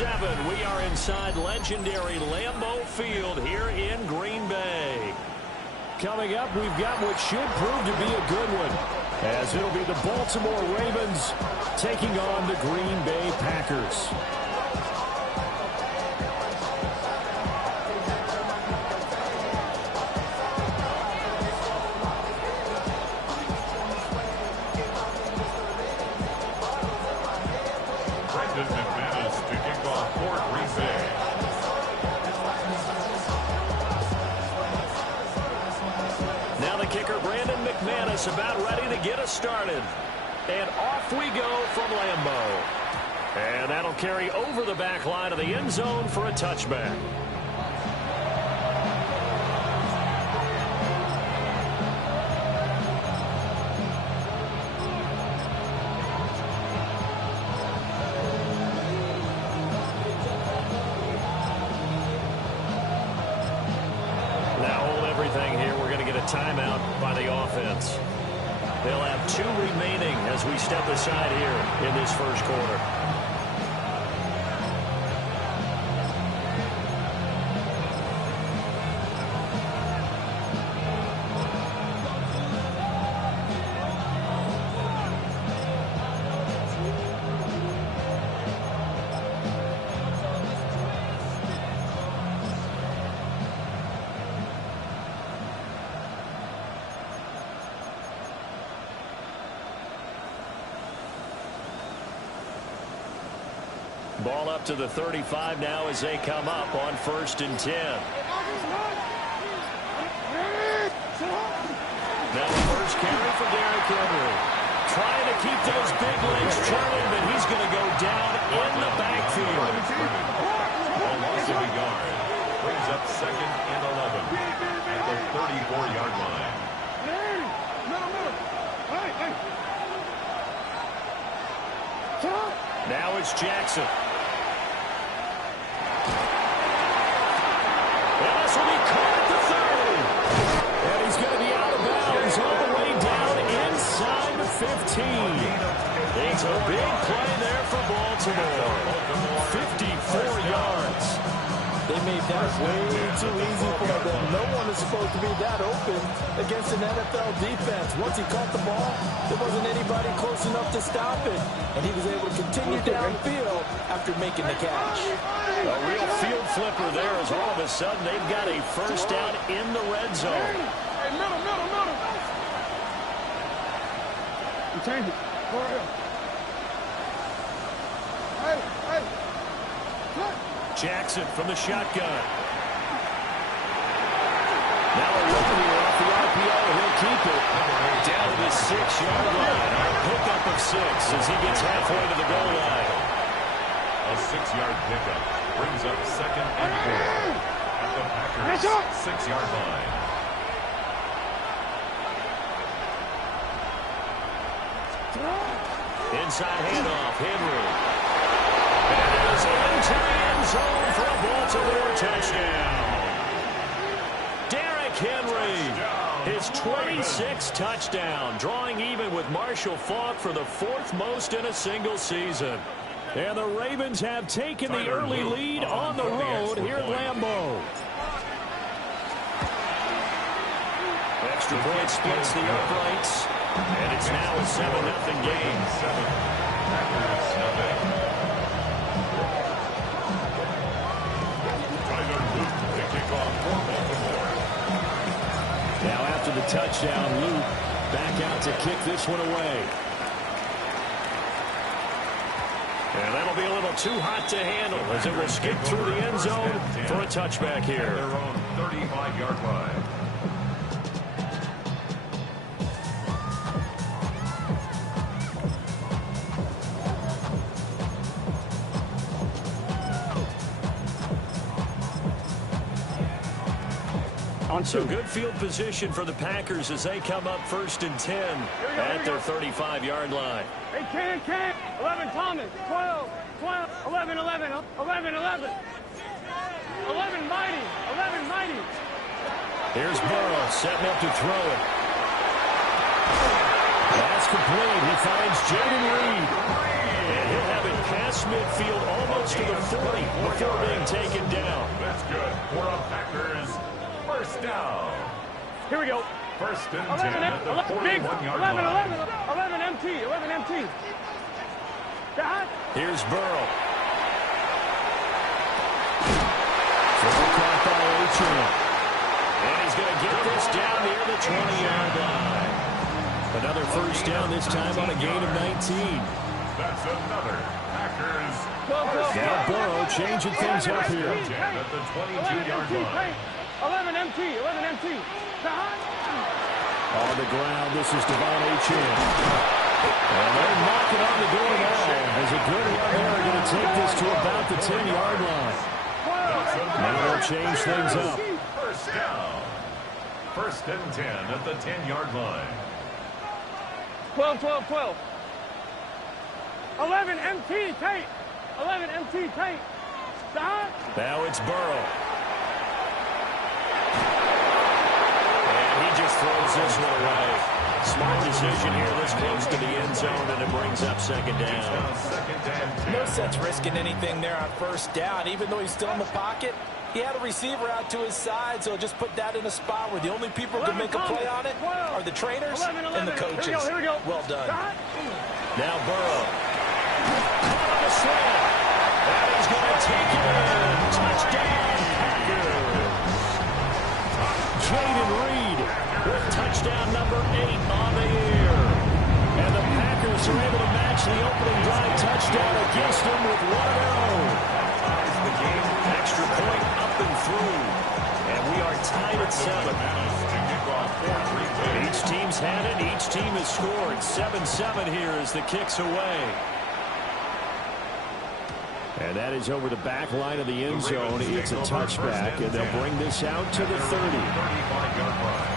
7. We are inside legendary Lambeau Field here in Green Bay. Coming up, we've got what should prove to be a good one, as it'll be the Baltimore Ravens taking on the Green Bay Packers. About ready to get us started. And off we go from Lambeau. And that'll carry over the back line of the end zone for a touchback. Now hold everything here. We're going to get a timeout by the offense. They'll have 2 remaining as we step aside here in this first quarter. Ball up to the 35 now as they come up on 1st and 10. Now the first carry for Derrick Henry. Trying to keep those big legs churning, but he's going to go down in the backfield. A loss of a yard. Brings up 2nd and 11 at the 34-yard line. Now it's Jackson. And this will be caught at the 30. And he's going to be out of bounds all the way down inside the 15. It's a big play there for Baltimore. 54 yards. They made that way too easy for them. No one is supposed to be that open against an NFL defense. Once he caught the ball, there wasn't anybody close enough to stop it. And he was able to continue downfield after making the catch. A real field flipper there as all of a sudden they've got a first down in the red zone. Hey, middle. You change it. Go ahead. Hey. Jackson from the shotgun. Now a run here off the RPO. He'll keep it down to the 6-yard line. A pickup of 6 as he gets halfway to the goal line. A 6-yard pickup brings up 2nd and 4 at the Packers' 6-yard line. Inside handoff, Henry. And it is into the end zone for a Baltimore touchdown. Derrick Henry, his 26th touchdown, drawing even with Marshall Faulk for the 4th most in a single season. And the Ravens have taken the early lead on the road here at Lambeau. Extra point splits the uprights. And it's now a 7-0 game. 7. Packers nothing. Tyler Luke, the kickoff for Baltimore. Now after the touchdown, Luke back out to kick this one away. And that'll be a little too hot to handle as it will skip through the end zone for a touchback here. Their own 35-yard line. So good field position for the Packers as they come up 1st and 10 at their 35-yard line. Hey, Can. 11, Thomas. 12, 11, 11, 11, Mighty. Here's Burrow setting up to throw it. That's complete. He finds Jaden Reed. And he'll have it pass across midfield, almost to the 40 before being taken down. That's good for a Packers first down. Here we go. First and 11, 10 at the 41-yard 11, line. 11 MT, 11 MT. God. Here's Burrow. Full caught by Achan. And he's going to get this down near the 20-yard line. Another first down, this time on a gain of 19. That's another Packers. Now Burrow changing things up here. At the 22-yard line. 11 MT, 11 MT. On the ground, this is Devon Achan. And they're knocking on the door now. As a good run there, going to take this to about the 10-yard line. Now they'll change things up. First down. First and 10 at the 10-yard line. 12, 12, 12. 11 MT, Tate. 11 MT, Tate. Now it's Burrow. And he just throws this one away. Smart decision here this close to the end zone, and it brings up second down. No sense risking anything there on first down. Even though he's still in the pocket, he had a receiver out to his side, so just put that in a spot where the only people who can make a play on it are the trainers and the coaches. Here we go. Well done. Now Burrow. On a slant. And he's going to take it in. Touchdown, Packers. Jaden Reed with touchdown number 8 on the year. And the Packers are able to match the opening drive touchdown against them with one of their own. The game, extra point up and through. And we are tied at 7. Each team's had it. Each team has scored. 7-7 here as the kick's away. And that is over the back line of the end zone. It's a touchback, and they'll bring this out to the 30. 35-yard line.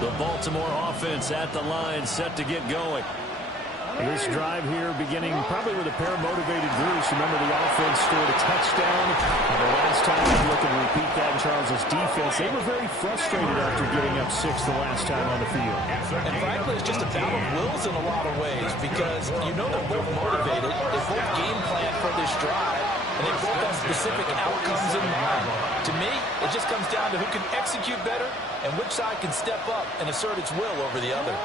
The Baltimore offense at the line, set to get going. This drive here beginning probably with a pair of motivated groups. Remember, the offense scored a touchdown. And the last time we look and repeat that in Charles's defense, they were very frustrated after giving up 6 the last time on the field. And frankly, it's just a battle of wills in a lot of ways because you know they're both motivated. They both game plan for this drive, and they both have specific outcomes in mind. To me, it just comes down to who can execute better and which side can step up and assert its will over the other.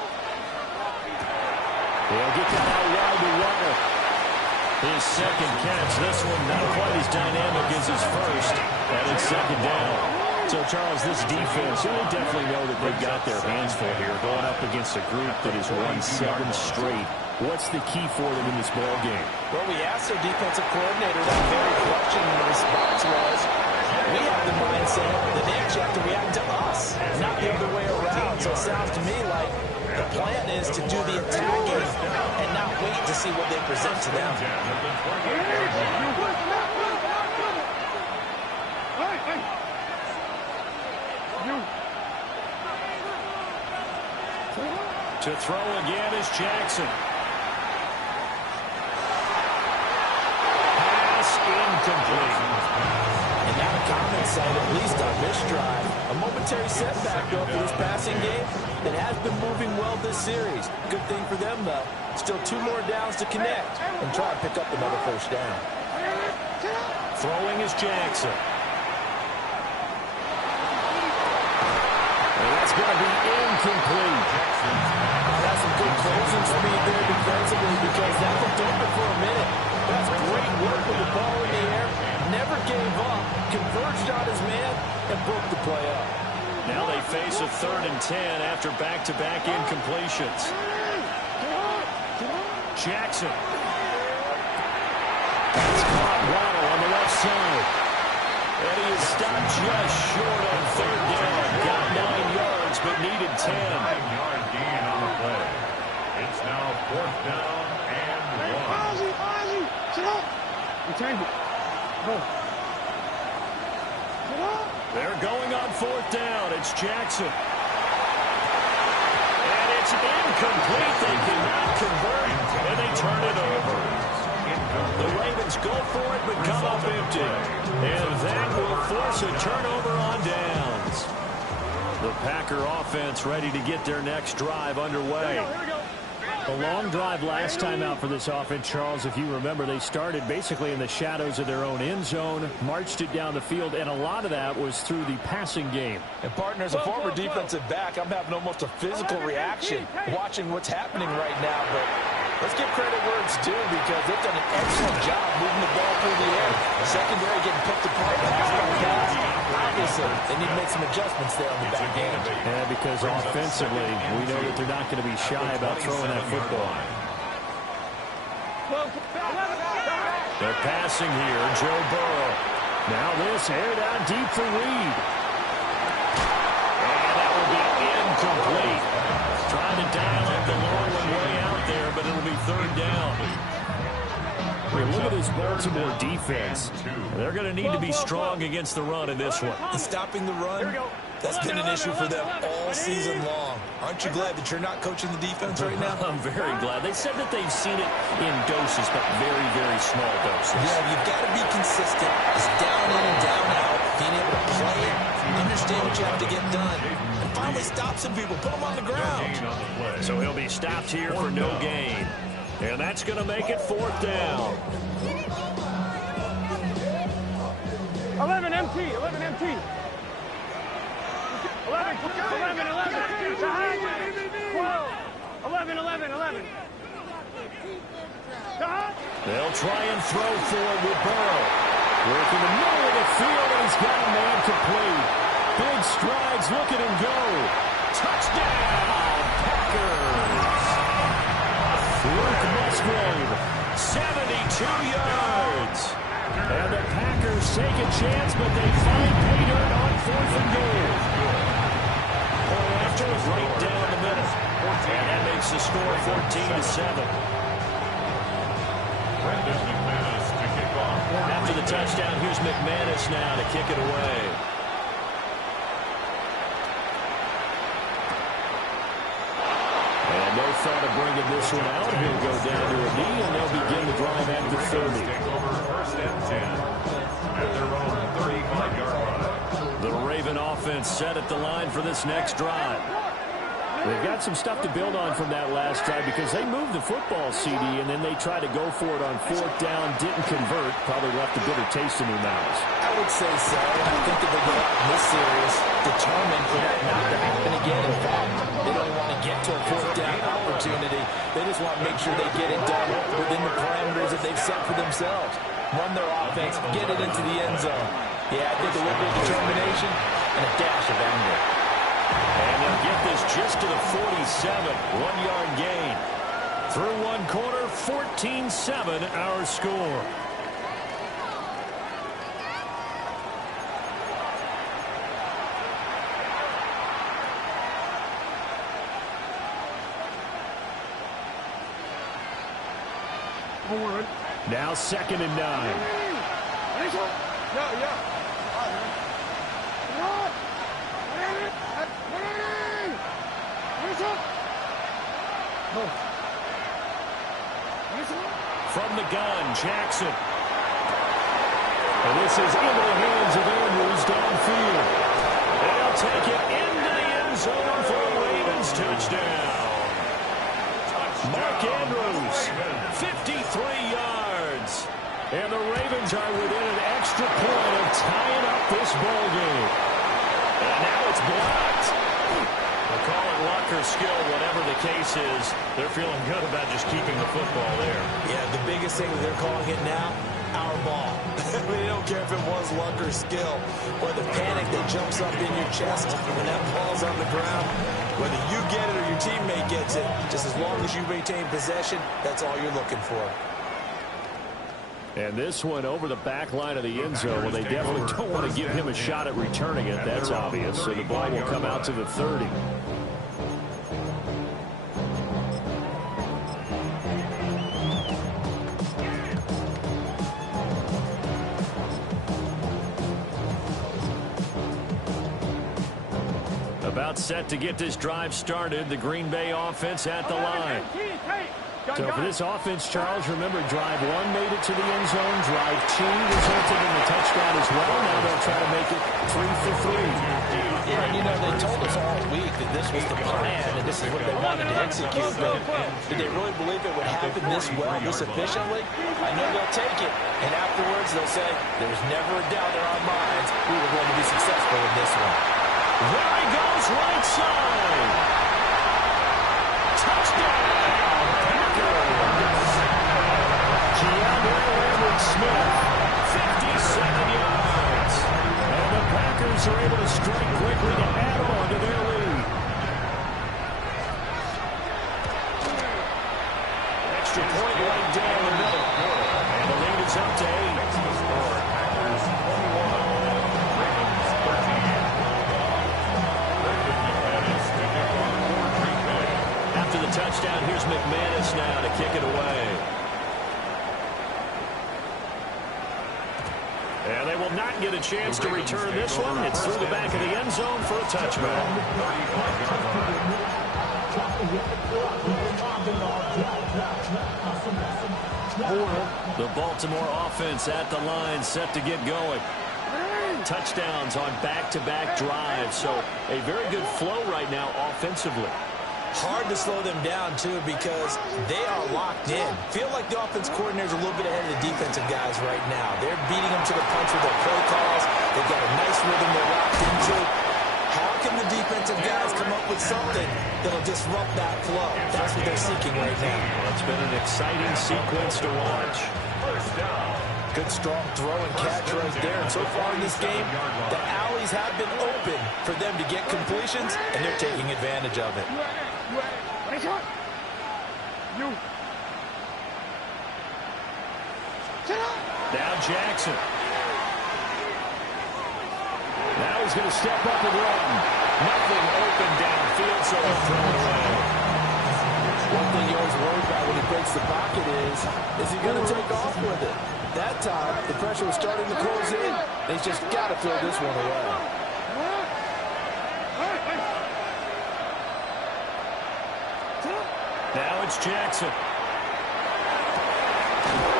They'll get that out wide to Waddle. His second catch. This one not quite as dynamic as his first. And it's second down. So, Charles, this defense, they definitely know that they've got their hands full here, going up against a group that has won 7 straight. What's the key for them in this ball game? Well, we asked their defensive coordinator that very question, and the response was, we have the mindset that they actually have to react to us, not the other way around. So it sounds to me like the plan is to do the attacking and not wait to see what they present to them. To throw again is Jackson. Pass incomplete. And now the comments say, at least on this drive, a momentary setback, though, for this passing game that has been moving well this series. Good thing for them, though. Still 2 more downs to connect and try to pick up another first down. Throwing is Jackson. And that's going to be incomplete. That's some good closing speed there defensively because that looked open for a minute. That's great work with the ball in the air. Never gave up, converged on his man, and broke the play up. Now they face a 3rd and 10 after back-to-back incompletions. Jackson. That's caught Waddle on the left side. And he is stopped just short on 3rd down. Got 9 yards, but needed 10. 9-yard gain on the play. It's now 4th down and 1. Change it. Go. They're going on 4th down. It's Jackson. And it's incomplete. They cannot convert, and they turn it over. The Ravens go for it, but come up empty. And that will force a turnover on downs. The Packer offense ready to get their next drive underway. Here we go. A long drive last time out for this offense, Charles. If you remember, they started basically in the shadows of their own end zone, marched it down the field, and a lot of that was through the passing game. And partner, as a former defensive back, I'm having almost a physical reaction watching what's happening right now. But let's give credit where it's due because they've done an excellent job moving the ball through the air. Secondary getting picked apart pass by pass. Obviously, they need to make some adjustments there on the back end. Yeah, because offensively, we know that they're not going to be shy about throwing that football. They're passing here, Joe Burrow. Now this aired out deep for Reed. And that will be incomplete. Trying to dial up the long one way out there, but it'll be third down. Look at this Baltimore defense. They're going to need to be strong against the run in this one. And stopping the run, that's been an issue for them all season long. Aren't you glad that you're not coaching the defense right now? I'm very glad. They said that they've seen it in doses, but very, very small doses. Yeah, you've got to be consistent. It's down in and down out. Being able to play it, understand what you have to get done, and finally stop some people, put them on the ground. So he'll be stopped here for no gain. And that's going to make it fourth down. 11 MT. 11 MT. 11. 12. 11. They'll try and throw forward with Burrow. Working the middle of the field, and he's got a man complete. Big strides, look at him go. Touchdown, Packers. Luke Musgrave, 72 yards. And the Packers take a chance, but they find pay dirt on 4th and goal. Point after is right down the middle. And that makes the score 14-7. After the touchdown, here's McManus now to kick it away. And no thought of bringing this one out. He'll go down to a knee, and they'll begin the drive at the 30. First and 10 at their own 35-yard line. The Raven offense set at the line for this next drive. They've got some stuff to build on from that last drive because they moved the football, CD, and then they tried to go for it on 4th down, didn't convert, probably left a bitter taste in their mouths. I would say so. I think that they go out in this series determined for that not to happen again. In fact, they don't want to get to a 4th down opportunity. They just want to make sure they get it done within the parameters that they've set for themselves. Run their offense, get it into the end zone. Yeah, I think a little bit of determination and a dash of anger. And they'll get this just to the 47, 1-yard gain. Through one quarter, 14-7 our score. Now 2nd and 9. Yeah. From the gun, Jackson. And this is into the hands of Andrews downfield. They'll take it into the end zone for a Ravens touchdown. Mark Andrews, 53 yards. And the Ravens are within an extra point of tying up this ball game. And now it's blocked. They'll call it luck or skill, whatever the case is. They're feeling good about just keeping the football there. Yeah, the biggest thing that they're calling it now, our ball. They don't care if it was luck or skill, or the panic that jumps up in your chest when that ball's on the ground. Whether you get it or your teammate gets it, just as long as you maintain possession, that's all you're looking for. And this one over the back line of the end zone. Well, they definitely don't want to give him a shot at returning it. That's obvious. So the ball will come out to the 30. About set to get this drive started. The Green Bay offense at the line. So for this offense, Charles, remember, drive one made it to the end zone. Drive two resulted in a touchdown as well. Now they'll try to make it 3 for 3. Yeah, and you know, they told us all week that this was the plan and this is what they wanted to execute. But did they really believe it would happen this well, this efficiently? I know they'll take it. And afterwards, they'll say, there was never a doubt in our minds we were going to be successful in this one. There he goes, right side. Touchdown. Smith, 57 yards. And the Packers are able to strike quickly to add on to their lead. Extra point right down the middle. And the lead is up to 8. Packers 21, Ravens 13. After the touchdown, here's McManus now to kick it away. And they will not get a chance to return this one. It's through the back of the end zone for a touchback. The Baltimore offense at the line, set to get going. Touchdowns on back-to-back drives, so a very good flow right now offensively. Hard to slow them down, too, because they are locked in. Feel like the offense coordinator's a little bit ahead of the defensive guys right now. They're beating them to the punch with their play calls. They've got a nice rhythm they're locked into. How can the defensive guys come up with something that'll disrupt that flow? That's what they're seeking right now. Well, it's been an exciting sequence to watch. First down. Good, strong throw and catch right there. And so far in this game, the alleys have been open for them to get completions, and they're taking advantage of it. Now Jackson. Now he's going to step up and run. Nothing open downfield, so he'll throw it away. One thing you always worry about when he breaks the pocket is he going to take off with it? That time, the pressure was starting to close in, and he's just got to throw this one away. Now it's Jackson.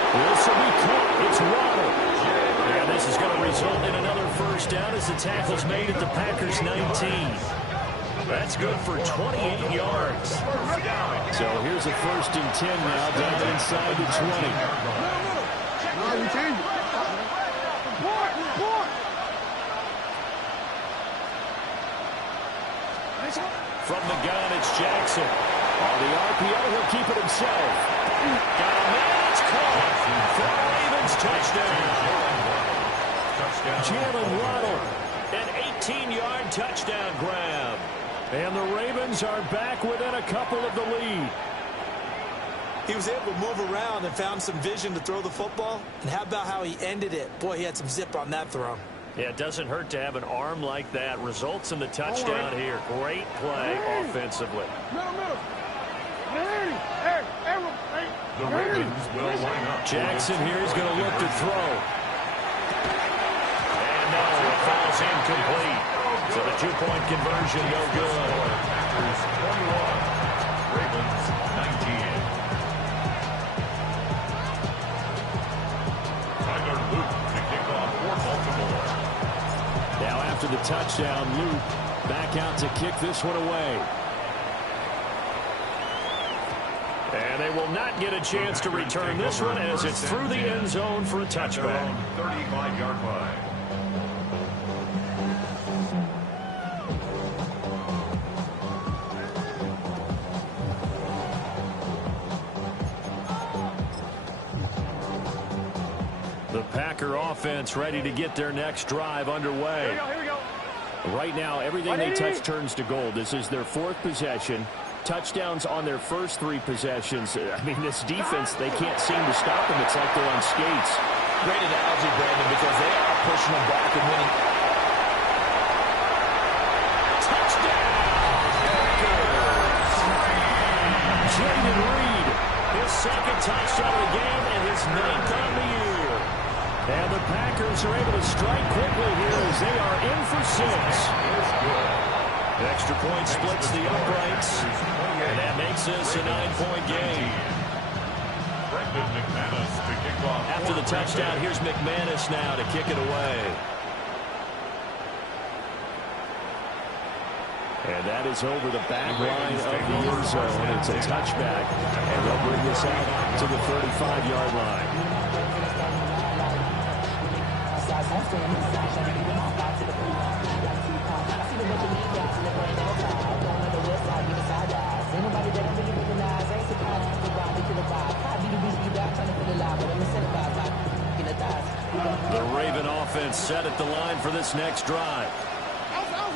This will be caught. It's Waddle. And this is going to result in another first down as the tackle's made at the Packers' 19. That's good for 28 yards. So here's a 1st and 10 now down inside the 20. From the gun, it's Jackson. On the RPO, he'll keep it himself. Got a man, it's caught. For the Ravens, touchdown. Jalen Waddle, an 18-yard touchdown grab. And the Ravens are back within a couple of the lead. He was able to move around and found some vision to throw the football. And how about how he ended it? Boy, he had some zip on that throw. Yeah, it doesn't hurt to have an arm like that. Results in the touchdown here. Great play offensively. The Ravens will line up. Jackson here is going to look to throw. And no, it falls incomplete. So the 2-point conversion no good. Packers 21, Ravens 19. Tyler Luke to kick off for Baltimore. Now after the touchdown, Luke back out to kick this one away. And they will not get a chance to return this one as it's through the end zone for a touchback. 35-yard line. The Packer offense ready to get their next drive underway. Here we go. Right now, everything they touch turns to gold. This is their 4th possession. Touchdowns on their first 3 possessions. I mean, this defense, they can't seem to stop them. It's like they're on skates. Great analogy, Brandon, because they are pushing them back and winning. Touchdown! Jaden Reed, his 2nd touchdown of the game and his 9th on the year. And the Packers are able to strike quickly here as they are in for 6. The extra point splits the uprights, and that makes this a 9-point game. After the touchdown, here's McManus now to kick it away. And that is over the back line of the end zone. It's a touchback, and they'll bring this out to the 35-yard line. The Raven offense set at the line for this next drive.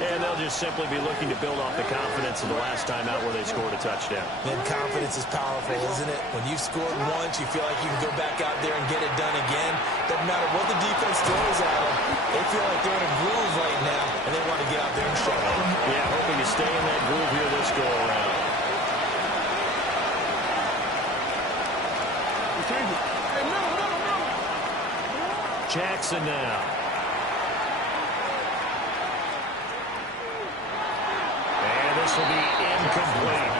And they'll just simply be looking to build off the confidence of the last time out where they scored a touchdown. And confidence is powerful, isn't it? When you've scored once, you feel like you can go back out there and get it done again. Doesn't matter what the defense throws at them. They feel like they're in a groove right now, and they want to get out there and show it. Yeah, hoping to stay in that groove here this go-around. Jackson now. And this will be incomplete.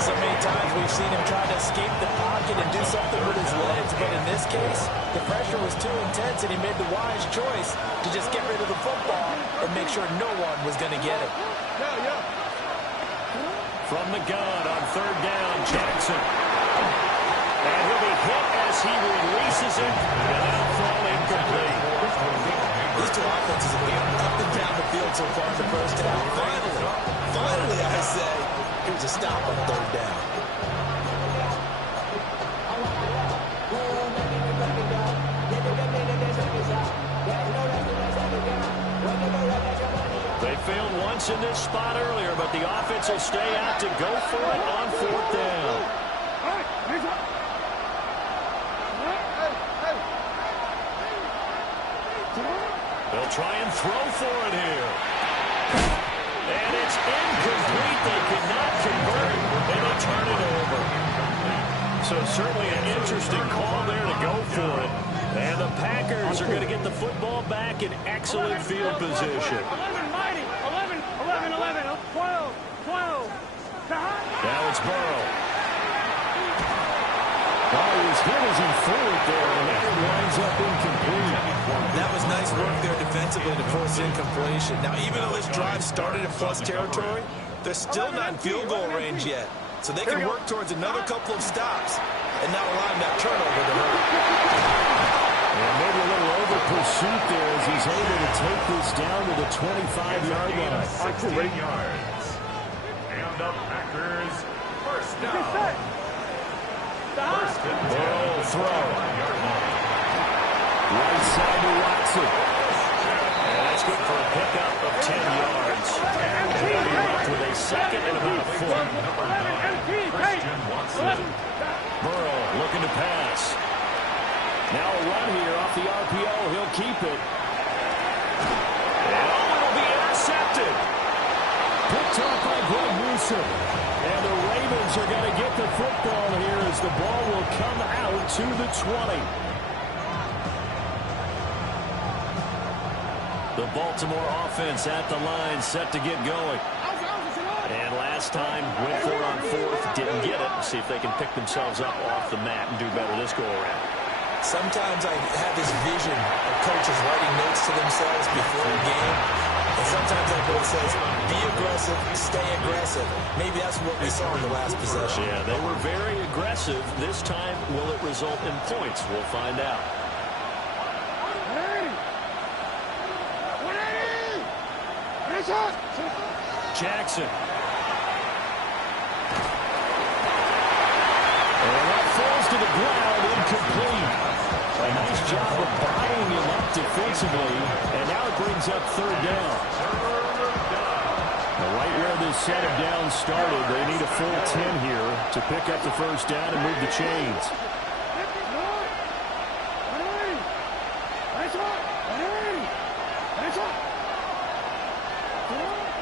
So many times we've seen him try to escape the pocket and do something with his legs, but in this case, the pressure was too intense, and he made the wise choice to just get rid of the football and make sure no one was going to get it. From the gun on third down, Jackson. And he'll be hit as he releases it, and that'll fall incomplete. These two offenses have been up and down the field so far in the first half. Finally, I say, here's a stop on third down. They failed once in this spot earlier, but the offense will stay out to go for it on fourth down. They'll try and throw for it here. And it's incomplete. They cannot convert, and they turn it over. So certainly an interesting call there to go for it. And the Packers are going to get the football back in excellent field position. 11, 12. Now it's Burrow. Well, he was hit as he threw it there, and that winds up incomplete. That was nice work there defensively to force incompletion. Now, even though this drive started in plus territory, they're still not in field goal range yet. So they can work towards another couple of stops and not allowing that turnover to hurt. And maybe a little over pursuit there as he's able to take this down to the 25-yard line. 16 yards. And the Packers first down. First and 10. Burrow throw. Right side to Watson. And that's good for a pickup of 10 yards. And they'll be left with a second and about a foot. Burrow looking to pass. Now a run here off the RPO. He'll keep it. And it'll be intercepted. Picked off by Greg Newsome. And the Ravens are going to get the football here as the ball will come out to the 20. The Baltimore offense at the line, set to get going. And last time, went for it on fourth, didn't get it. See if they can pick themselves up off the mat and do better this go-around. Sometimes I have this vision of coaches writing notes to themselves before a game. And sometimes that note says, be aggressive, stay aggressive. Maybe that's what we saw in the last possession. Yeah, they were very aggressive. This time, will it result in points? We'll find out. Jackson. And that falls to the ground, incomplete. A nice job of buying him up defensively, and now it brings up third down. Now, right where this set of downs started, they need a full 10 here to pick up the first down and move the chains.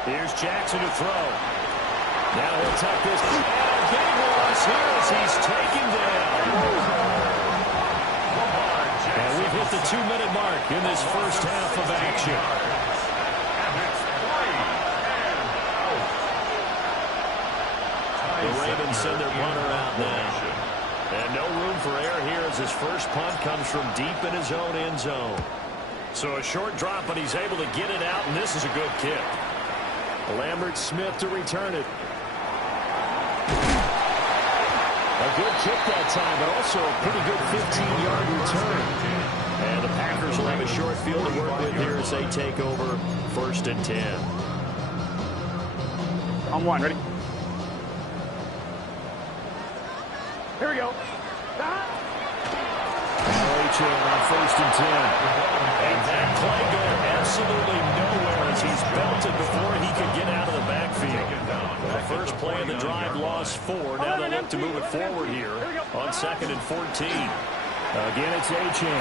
Here's Jackson to throw. Now he'll tuck this. And a big loss here as he's taken down. And we've hit the 2-minute mark in this first half of action. The Ravens send their punter out now. And no room as his first punt comes from deep in his own end zone. So a short drop, but he's able to get it out, and this is a good kick. Lambert Smith to return it. A good kick that time, but also a pretty good 15-yard return. And the Packers will have a short field to work with here as they take over 1st and 10. On one, ready? Here we go. H.A. on 1st and 10. And that play going absolutely nowhere as he's belted before he could get out of the backfield. The first play of the drive lost 4. Now they look to move it forward here on 2nd and 14. Again, it's H.A.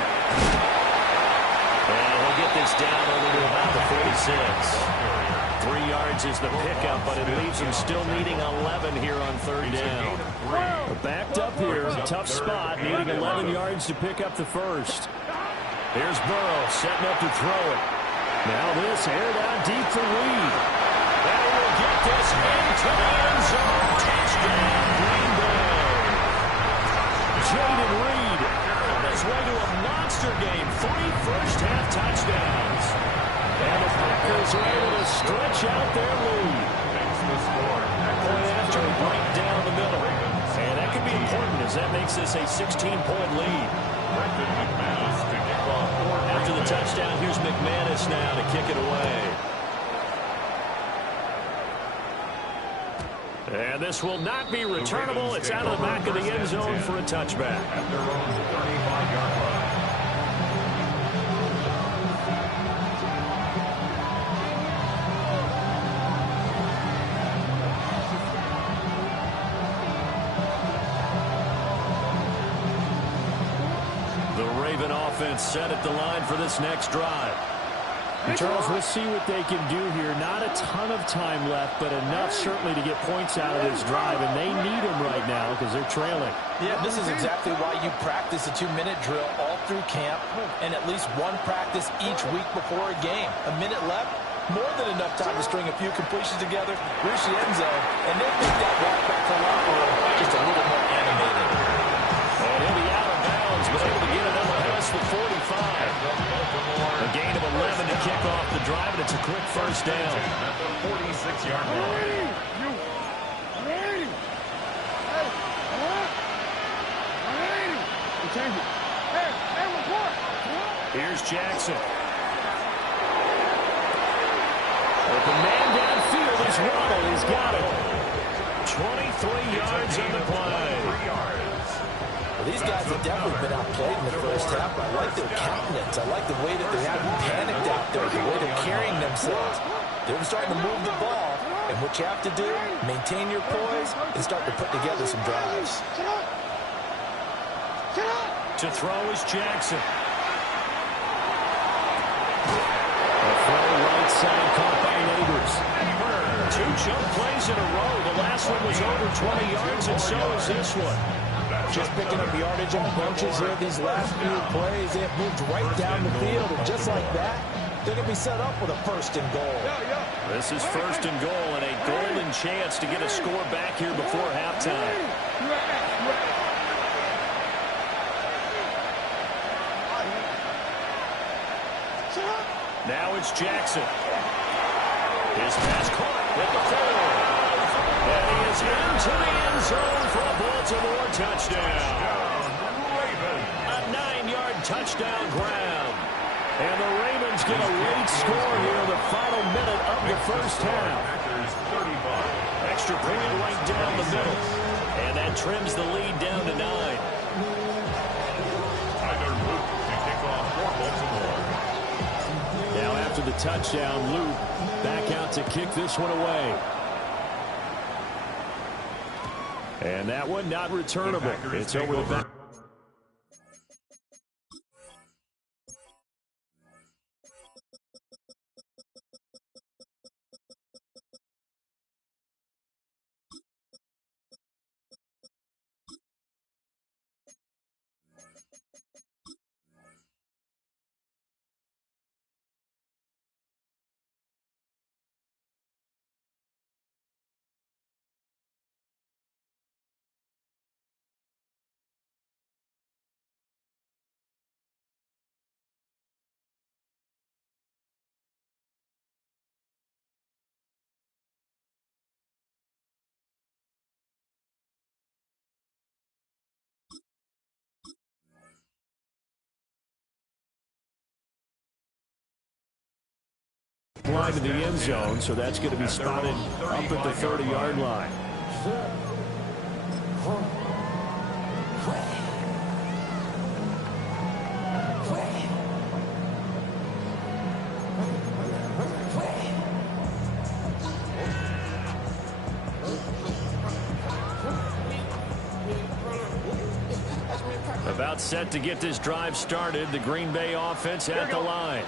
And he'll get this down over to about the 46. 3 yards is the pickup, but it leaves him still needing 11 here on 3rd down. Backed up here, tough spot, needing 11 yards to pick up the first. Here's Burrow setting up to throw it. Now this aired out deep for Reed. And he will get this into the end zone. Touchdown, Green Bay. Jaden Reed On his way to a monster game. 3 first-half touchdowns. And the Packers are able to stretch out their lead. Point after a break down the middle. And that could be important as that makes this a 16-point lead. After the touchdown, here's McManus now to kick it away. And this will not be returnable. It's out of the back of the end zone for a touchback. At their own 35-yard line. Offense set at the line for this next drive. And Charles, we'll see what they can do here. Not a ton of time left, but enough certainly to get points out of this drive, and they need them right now because they're trailing. Yeah, this is exactly why you practice a 2-minute drill all through camp and at least one practice each week before a game. A minute left, more than enough time to string a few completions together, reach the end zone, and then make that walk back to locker room just a little more animated. And he'll be out of bounds, but able to get it nonetheless for 45. A gain of 11 to kick off the drive, and it's a quick first down. At the 46-yard line. Here's Jackson. Open man downfield is Waddle. He's got it. 23 yards on the play. Well, these guys have definitely been outplayed in the first half. I like their countenance. I like the way that they haven't panicked out there, the way they're carrying themselves. They're starting to move the ball. And what you have to do, maintain your poise and start to put together some drives. To throw is Jackson. A throw right side caught by Neighbors. 2 jump plays in a row. The last one was over 20 yards, and so is this one. Just picking up yardage on bunches here. These last few plays, they have moved right down the field. And just like that, they're going to be set up with a 1st and goal. This is 1st and goal and a golden chance to get a score back here before halftime. Now it's Jackson. His pass caught at the 4. And he is into the end zone for a Baltimore touchdown. A 9-yard touchdown grab. And the Ravens get a late score here in the final minute of the first half. Extra point right down the middle. And that trims the lead down to 9. Tyler Luke to kick off for Baltimore. Now after the touchdown, Luke back out to kick this one away. And that one not returnable. It's over the back. line to the end zone, so that's going to be spotted up at the 30-yard line. About set to get this drive started, the Green Bay offense at the line.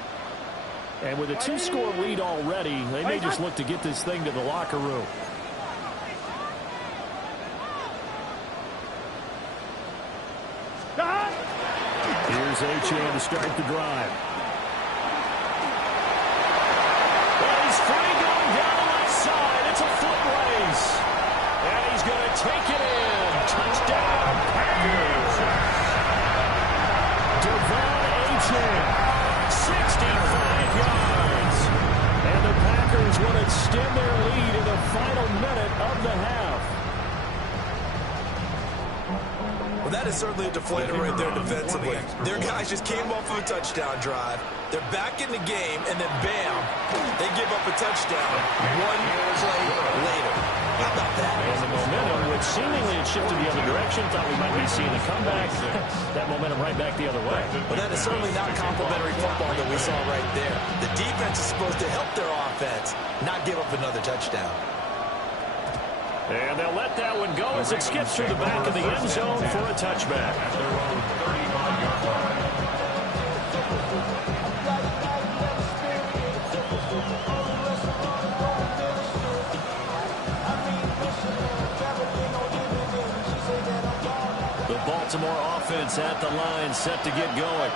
And with a 2-score lead already, they may just look to get this thing to the locker room. Here's Achane to start the drive. Well, he's free going down the left side. It's a foot race. And he's going to take it in. Touchdown, Packers. Achane, 65 yards. And the Packers will extend their lead in the final minute of the half. Well, that is certainly a deflator right there defensively. Their guys just came off of a touchdown drive. They're back in the game, and then bam, they give up a touchdown 1 play later. How about that? And the momentum, which seemingly had shifted the other direction, thought we might be seeing a comeback. That momentum right back the other way. But that is certainly not complimentary football that we saw right there. The defense is supposed to help their offense, not give up another touchdown. And they'll let that one go as it skips through the back of the end zone for a touchback. At their own 35-yard line. The Baltimore offense at the line, set to get going.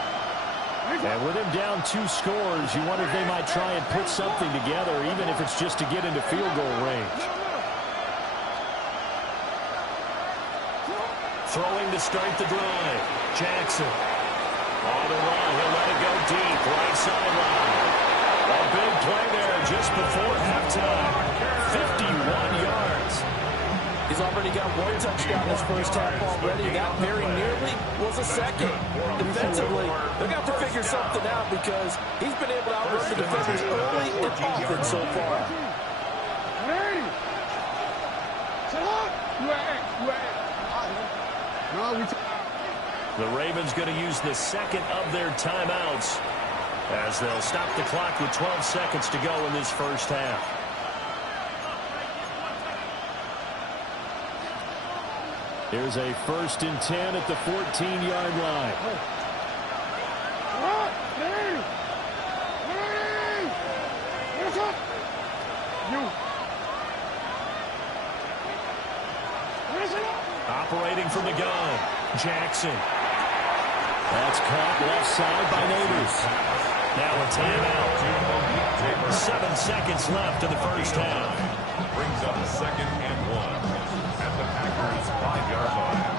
And with him down 2 scores, you wonder if they might try and put something together, even if it's just to get into field goal range. Throwing to start the drive. Jackson. On the run. He'll let it go deep. Right sideline. A big play there just before halftime. 51 yards. He's already got 1 touchdown this first half already. That very nearly was a second. Defensively, they're going to have to figure something out because he's been able to outrun the defenders early and often so far. The Ravens going to use the second of their timeouts as they'll stop the clock with 12 seconds to go in this first half. Here's a 1st and 10 at the 14-yard line. Operating from the gun, Jackson. That's caught left side by Neighbors. Now a timeout. 7 seconds left in the first half. Brings up 2nd and 1 at the Packers' 5-yard line.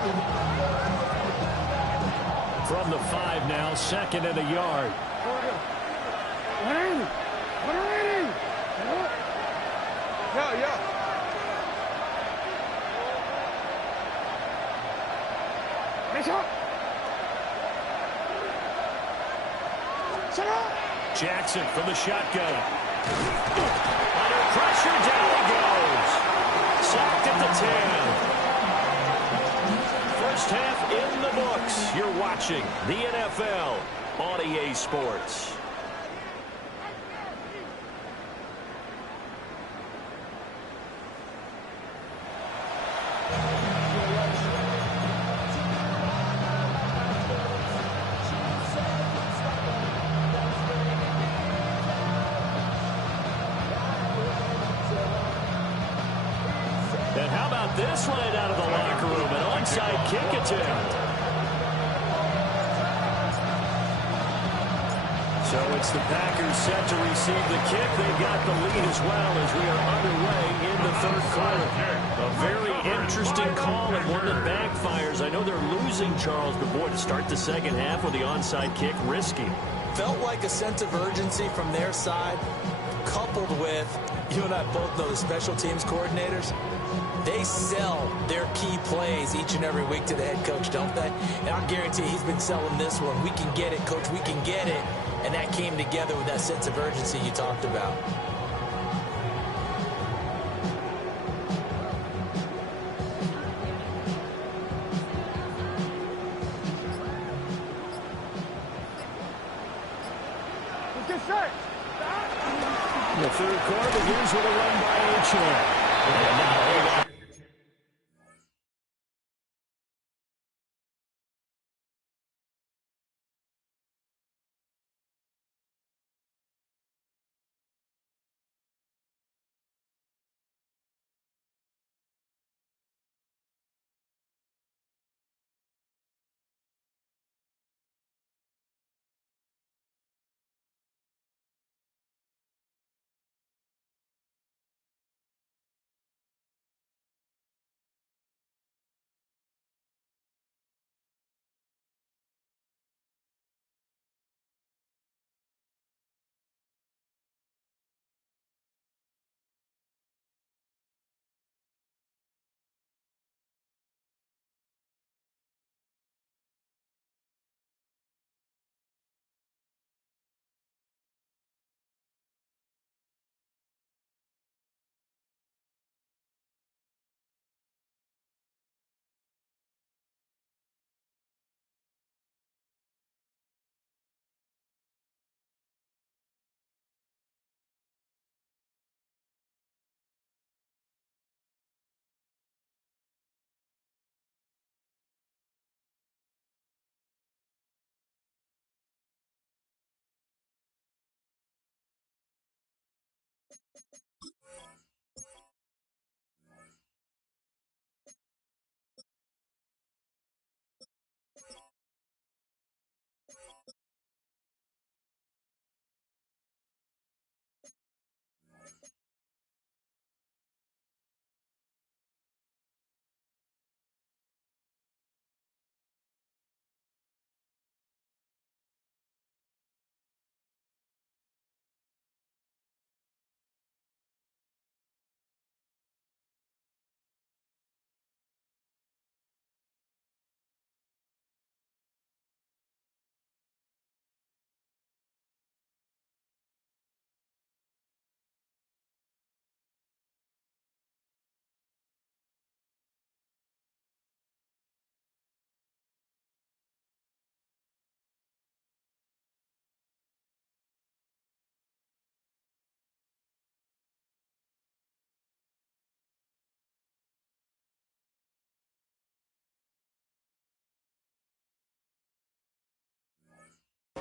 From the 5 now, 2nd and a yard. Jackson from the shotgun. Under pressure, down he goes. Sacked at the 10. First half in the books. You're watching the NFL on EA Sports. This right out of the locker room, an onside kick attempt. So it's the Packers set to receive the kick. They've got the lead as well as we are underway in the 3rd quarter. A very interesting call and one that backfires. I know they're losing, Charles, but boy, to start the 2nd half with the onside kick, risky. Felt like a sense of urgency from their side, coupled with, you and I both know the special teams coordinators. They sell their key plays each and every week to the head coach, don't they? And I guarantee he's been selling this one. We can get it, coach. We can get it. and that came together with that sense of urgency you talked about. The third quarter begins with a run by Achane.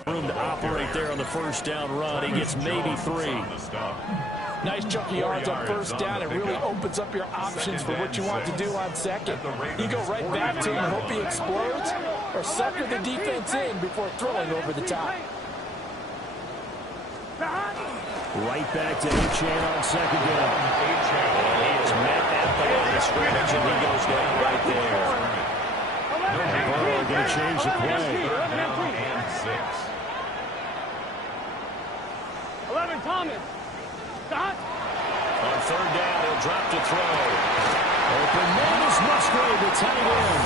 Room to operate there on the first down run. He gets maybe 3. Nice chunk of yards on first down. It really opens up your options for what you want to do on second. You go right back to him and hope he explodes, or sucker the defense in before throwing over the top. Right back to Achane on second down. He is met at the line of scrimmage, and he goes down right there. Burrow going to change the play. 11, Thomas. Stop. On third down, he'll drop to throw. Open man is Musgrave, the tight end.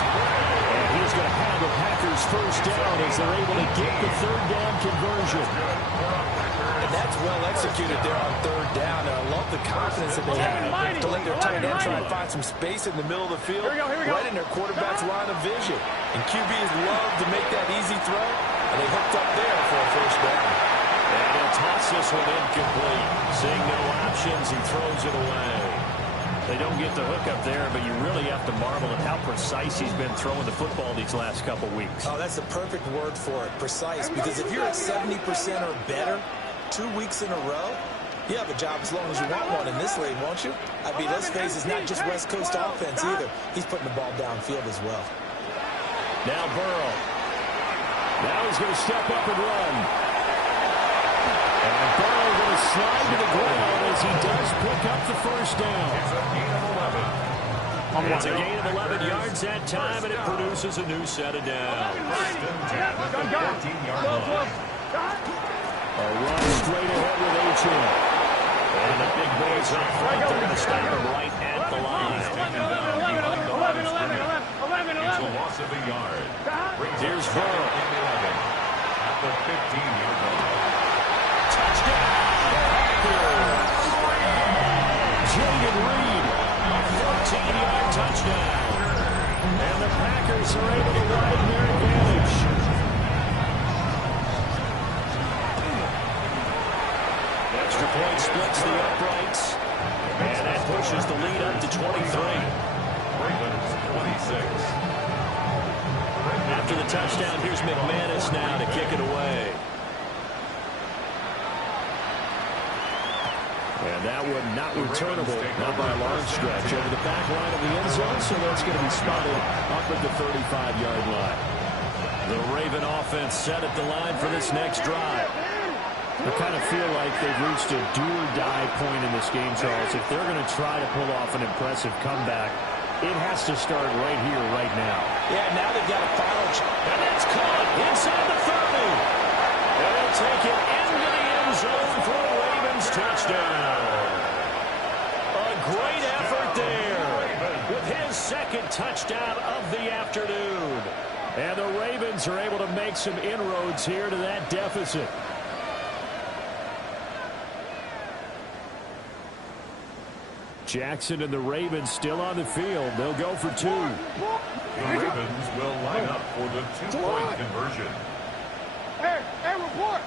And he's going to have the Packers first down as they're able to get the third down conversion. And that's well executed there on third down. And I love the confidence that they have to let their tight end try and find some space in the middle of the field, right in their quarterback's line of vision. And QBs love to make that easy throw, and they hooked up there for a first down. And he'll toss this one incomplete. Seeing no options, he throws it away. They don't get the hook up there, but you really have to marvel at how precise he's been throwing the football these last couple weeks. Oh, that's the perfect word for it, precise. Because if you're at 70% or better 2 weeks in a row, you have a job as long as you want one in this league, won't you? I mean, let's face it, it's not just West Coast offense either. He's putting the ball downfield as well. Now Burrow. Now he's going to step up and run. And Burrow going to slide to the ground as he does pick up the first down. It's a gain of 11 yards that time, and it produces a new set of downs. A run straight ahead with Achane. And the big boys up front, they're going to stop him right at the line. 11. It's a loss of a yard. Here's Burrow. At the 15-yard line. Reed. A 14-yard touchdown. And the Packers are able to widen their advantage. Extra point splits the uprights. And that pushes the lead up to 23. Ravens 26. After the touchdown, here's McManus now to kick it away. And that one not returnable, not by a large stretch, over the back line of the end zone, so that's going to be spotted up at the 35-yard line. The Raven offense set at the line for this next drive. I kind of feel like they've reached a do-or-die point in this game, Charles. If they're going to try to pull off an impressive comeback, it has to start right here, right now. Yeah, now they've got a final shot. And it's caught inside the 30. And they'll take it into the end zone for a Ravens touchdown. A great effort there with his second touchdown of the afternoon. And the Ravens are able to make some inroads here to that deficit. Jackson and the Ravens still on the field. They'll go for two. The Ravens will line up for the two-point conversion. Hey, report.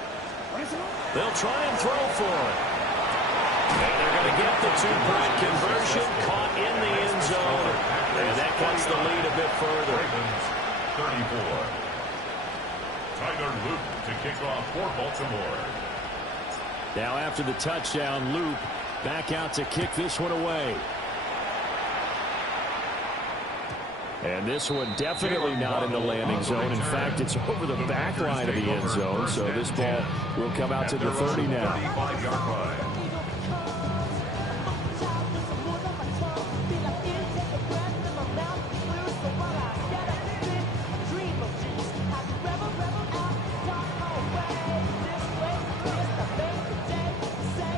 They'll try and throw for it. And they're going to get the two-point conversion caught in the end zone. And that cuts the lead a bit further. Ravens 34. Tyler Luke to kick off for Baltimore. Now after the touchdown, Luke back out to kick this one away. And this one definitely not in the landing zone. In fact, it's over the back line of the end zone. So this ball will come out to the 30 now. 35-yard line.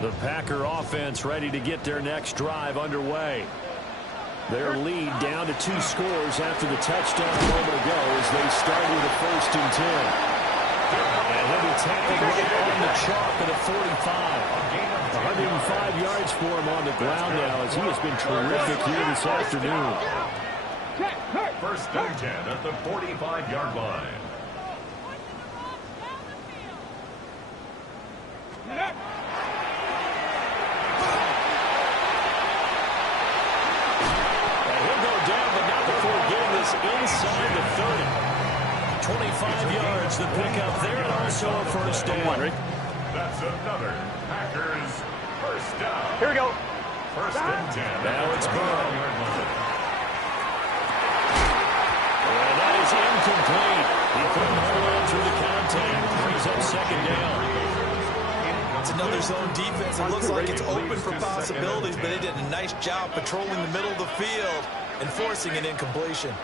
The Packer offense ready to get their next drive underway. Their lead down to 2 scores after the touchdown a moment ago as they start with a 1st and 10. And he'll be tackled right on the chalk at a 45. 105 yards for him on the ground now as he has been terrific here this afternoon. 1st and 10 at the 45-yard line. Inside the 30. 25 yards the pickup there, and also a 1st down. That's another Packers 1st down. Here we go. 1st and 10. Now it's Burrow. And that is incomplete. He couldn't hold on through the contact. Brings up 2nd down. It's another zone defense. It looks like it's open for possibilities, but they did a nice job patrolling the middle of the field and forcing an incompletion.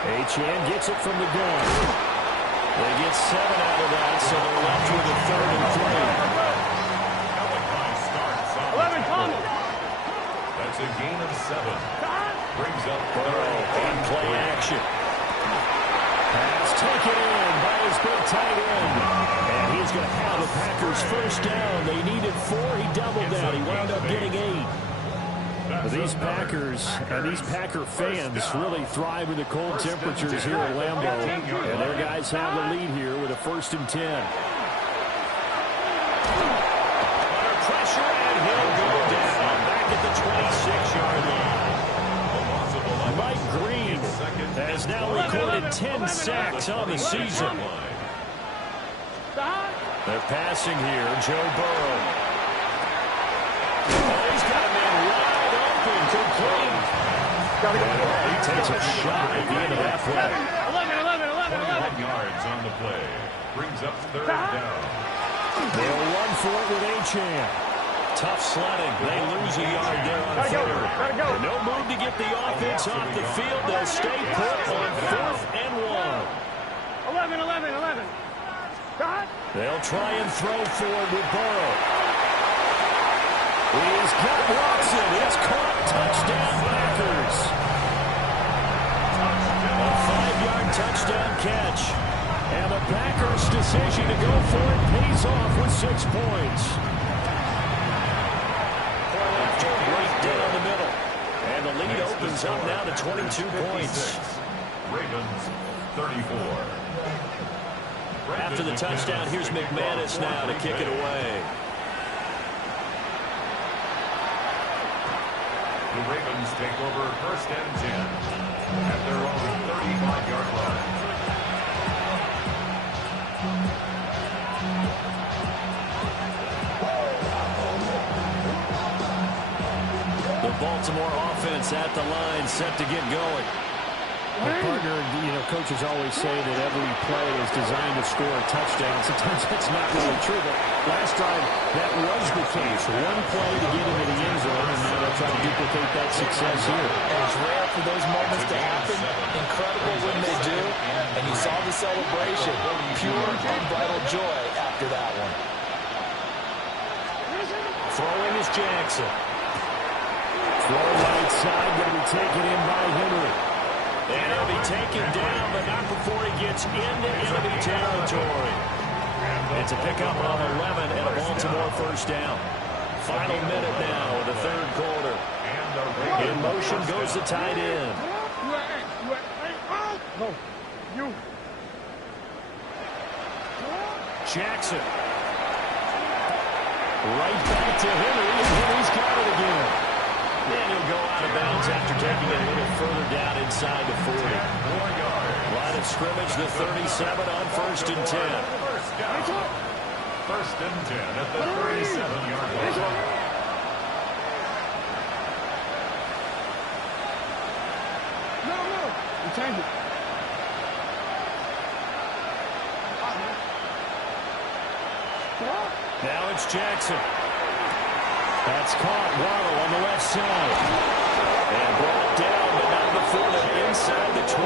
Achane gets it from the gun. They get 7 out of that, so they're left with a 3rd and 3. 11, Thomas. That's a gain of 7. Brings up Burrow in play action. Pass taken in by his big tight end. And he's going to have the Packers 1st down. They needed 4. He doubled that. He wound up getting 8. But these Packers and these Packer fans really thrive in the cold temperatures here at Lambeau. And their guys have the lead here with a 1st and 10. Under pressure, and he'll go down back at the 26-yard line. Mike Green has now recorded 10 sacks on the season. They're passing here. Joe Burrow. Oh, he's got a man wide open, complete. He takes a shot at the end of that play. 11 yards on the play. Brings up 3rd down. They'll run for it with Achane. Tough sledding. They lose a yard there on 3rd. No move to get the offense off the field. They'll stay put on 4th and 1. 11. They'll try and throw forward with Burrow. He's got Watson. It's caught. Touchdown, Packers. A 5-yard touchdown catch. And the Packers' decision to go for it pays off with 6 points. Point after, right down the middle. And the lead opens up now to 22 points. Ravens 34. After the touchdown, here's McManus now to kick it away. The Ravens take over 1st and 10 at their own 35-yard line. The Baltimore offense at the line, set to get going. Well, partner, coaches always say that every play is designed to score a touchdown. Sometimes that's not really true, but last drive, that was the case. One play to get into the end zone, and now they'll try to duplicate that success here. And it's rare for those moments to happen. Incredible when they do. And you saw the celebration. Pure, unbridled joy after that one. Throwing is Jackson. Throw right side, going to be taken in by Henry. And he'll be taken down, but not before he gets into enemy territory. It's a pickup on 11 and a Baltimore 1st down. Final minute now of the 3rd quarter. In motion goes the tight end. Jackson. Right back to Henry, and Henry's got it again. And he'll go out of bounds after taking it a little further down inside the 40. Line of scrimmage, the 37 on 1st and 10. 1st and 10 at the 37-yard line. No. You change it. Now it's Jackson. That's caught. Waddle on the left side. And brought down, but not before they're inside the 25.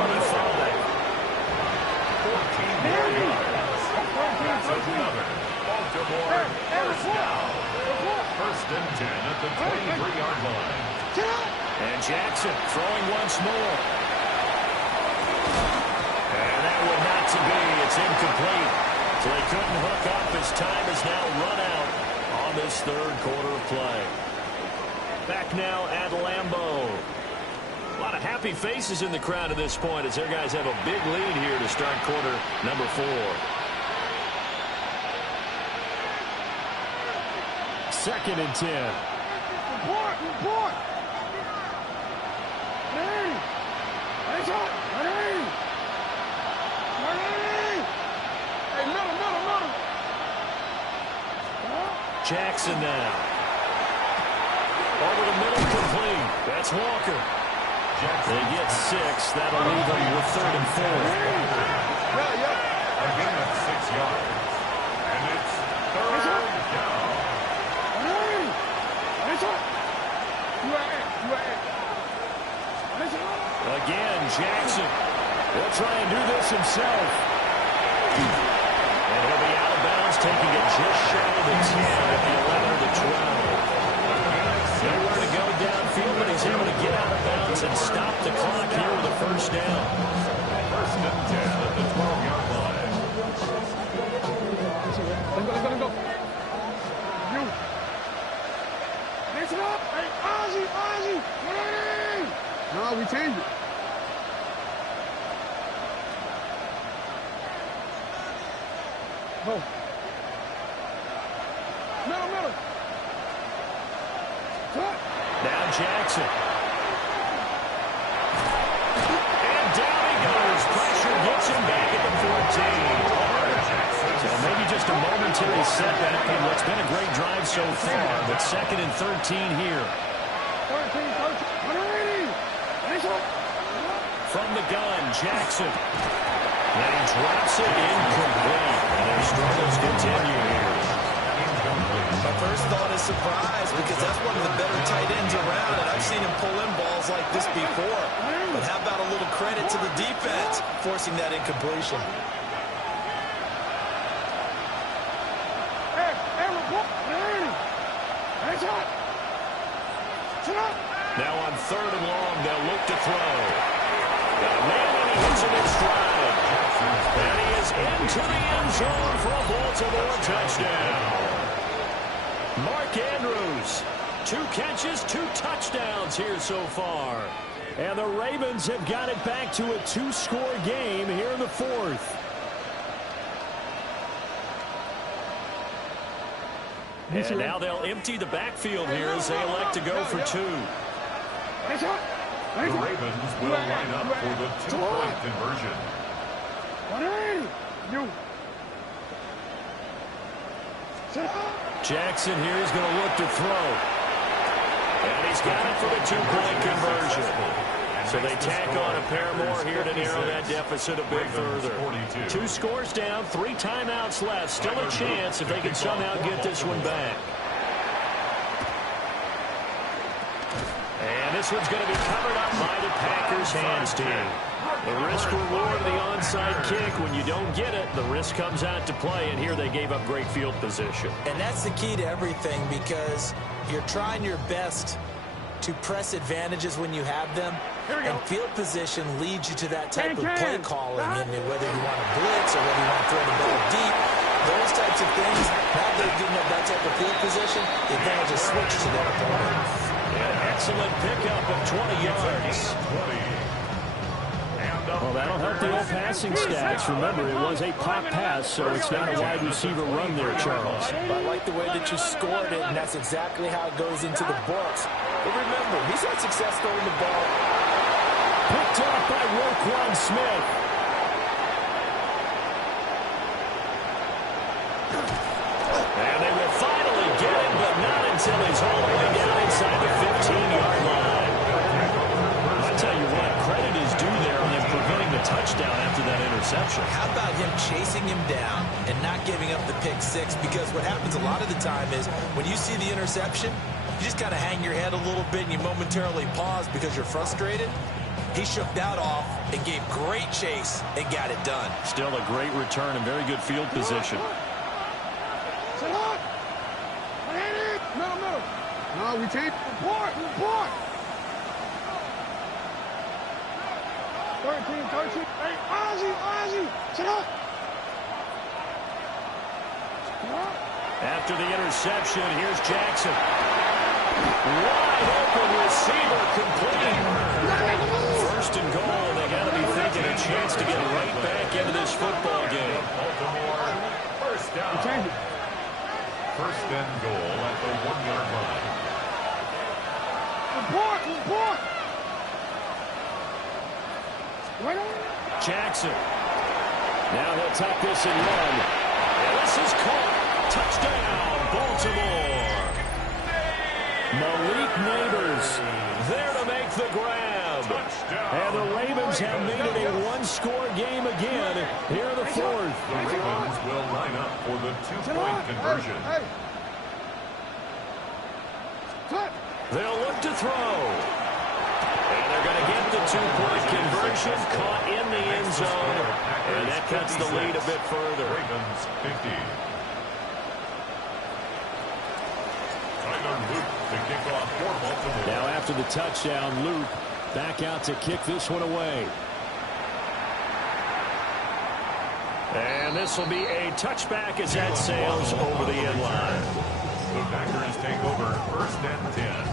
14 more yards. That's another Baltimore 1st down. 1st and 10 at the 23-yard line. And Jackson throwing once more. And that one not to be. It's incomplete. So they couldn't hook up. His time is now run out on this 3rd quarter of play. Back now at Lambeau. A lot of happy faces in the crowd at this point as their guys have a big lead here to start quarter number 4. 2nd and 10. Report. Hey, middle. Jackson now. Over the middle, complete. That's Walker. They get 6. That'll leave them with 3rd and 4. A gain of 6 yards. And it's 3rd down. Again, Jackson. He'll try and do this himself. And he'll be out of bounds, taking it just shy of the 10 at the 11 to 12. Nowhere to go downfield, but he's able to get out of bounds and stop the clock here with a 1st down. 1st and 10 at the 12-yard line. Let go. You. Mix it up. Hey, Ozzy. Hey. No, we changed it. Go. Middle. Cut. Now Jackson. And down he goes. Pressure gets him back at the 14. So maybe just a momentary setback in what's been a great drive so far, but 2nd and 13 here. 13. From the gun, Jackson. And he drops it incomplete. And their struggles continue here. My first thought is surprise because that's one of the better tight ends around, and I've seen him pull in balls like this before. But how about a little credit to the defense forcing that incompletion? Now on 3rd and long, they'll look to throw. Got a man on hits him in stride. And he is into the end zone for a Baltimore touchdown. Mark Andrews, 2 catches, 2 touchdowns here so far. And the Ravens have got it back to a 2-score game here in the 4th. And now they'll empty the backfield here as they elect to go for 2. The Ravens will line up for the 2-point conversion. Jackson here is going to look to throw. And he's got it for the 2-point conversion. So they tack on a pair more here to narrow that deficit a bit further. 2 scores down, 3 timeouts left. Still a chance if they can somehow get this one back. And this one's going to be covered up by the Packers hands team. The risk reward of the onside kick. When you don't get it, the risk comes out to play, and here they gave up great field position. And that's the key to everything, because you're trying your best to press advantages when you have them, and field position leads you to that type of play calling, and whether you want to blitz or whether you want to throw the ball deep, those types of things. Now they're giving up that type of field position, the advantage is switched to their opponent. An excellent pickup of 20 yards. Well, that'll help the old passing stats. Remember, it was a pop pass, so it's not a wide receiver run there, Charles. I like the way that you scored it, and that's exactly how it goes into the books. But remember, he's had success throwing the ball. Picked off by Roquan Smith. And they will finally get him, but not until he's all the way down inside the 15-yard line. I tell you what, credit is due there on him preventing the touchdown after that interception. How about him chasing him down and not giving up the pick 6? Because what happens a lot of the time is when you see the interception, you just kind of hang your head a little bit and you momentarily pause because you're frustrated. He shook that off and gave great chase and got it done. Still a great return and very good field position. No, we take report. 13. Hey, Ozzy, sit up. After the interception, here's Jackson. Wide open receiver complete. First and goal. They got to be thinking a chance to get right back into this football game. Baltimore, first down. First and goal at the 1-yard line. Report. Jackson. Now he'll tuck this and run. And this is caught. Touchdown, Baltimore. Malik Neighbors there to make the grab. And the Ravens have made it a 1-score game again here in the 4th. The Ravens will line up for the 2-point conversion. They'll look to throw. And they're going to get the 2-point conversion, caught in the end zone. And that cuts the lead a bit further. Ravens 50. Now after the touchdown, Luke back out to kick this one away. And this will be a touchback as that sails over the end line. The Packers take over first and 10.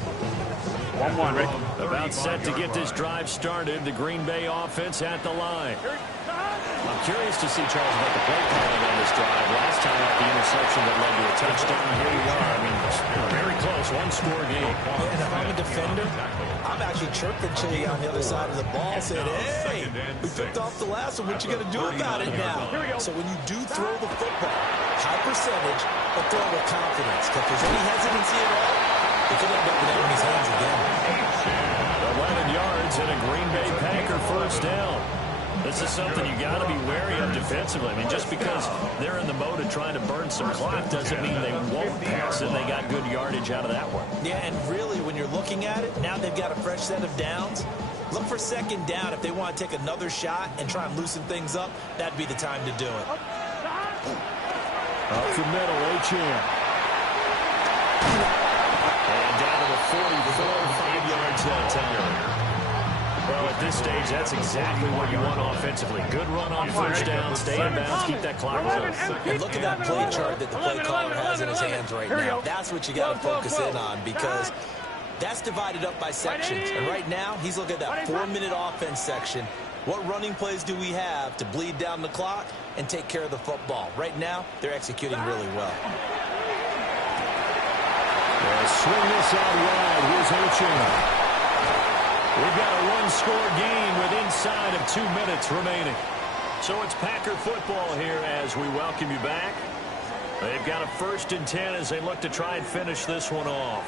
1-1, Rick. About set to get this drive started. The Green Bay offense at the line. I'm curious to see, Charles, about the play calling on this drive. Last time out the interception that led to a touchdown. Here we are. I mean, very close. 1-score game. And if I'm a defender, I'm actually chirping Chili on the other side of the ball, saying, hey, we picked off the last one. What you going to do about it now? So when you do throw the football, high percentage, but throw with confidence. Because if there's any hesitancy at all, it could end up in enemy's hands again. 11 yards and a Green Bay Packer first down. This is something you got to be wary of defensively. I mean, just because they're in the mode of trying to burn some clock doesn't mean they won't pass, and they got good yardage out of that one. Yeah, and really, when you're looking at it, now they've got a fresh set of downs. Look for second down. If they want to take another shot and try and loosen things up, that'd be the time to do it. Up the middle, Achane. And down to the 44, 5 yards that time. Well, at this stage, that's exactly what you want offensively. Good run on first down, stay in bounds, keep that clock going. And look at that play chart that the play caller has in his hands right now. That's what you got to focus in on, because that's divided up by sections. And right now, he's looking at that 4-minute offense section. What running plays do we have to bleed down the clock and take care of the football? Right now, they're executing really well. They'll swing this out wide. Here's H.M. We've got a one-score game with inside of 2 minutes remaining. So it's Packer football here as we welcome you back. They've got a 1st and 10 as they look to try and finish this one off.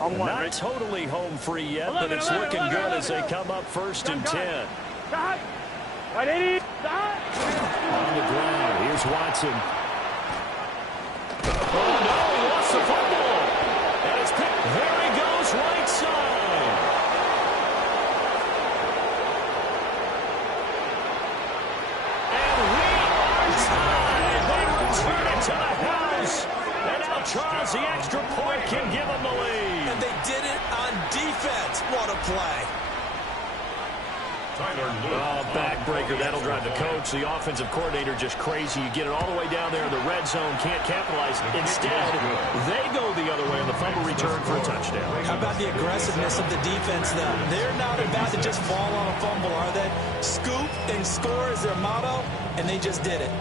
Not totally home free yet, but it's looking good as they come up 1st and 10. On the ground, here's Watson. Oh, no, he lost the fumble. And it's picked. There he goes, right side. And we are tied. They return it to the house. And now Charles, the extra point, can give them the lead. And they did it on defense. What a play. Oh, backbreaker. That'll drive the coach. The offensive coordinator just crazy. You get it all the way down there in the red zone. Can't capitalize. Instead, they go the other way on the fumble return for a touchdown. How about the aggressiveness of the defense, though? They're not about to just fall on a fumble, are they? Scoop and score is their motto, and they just did it.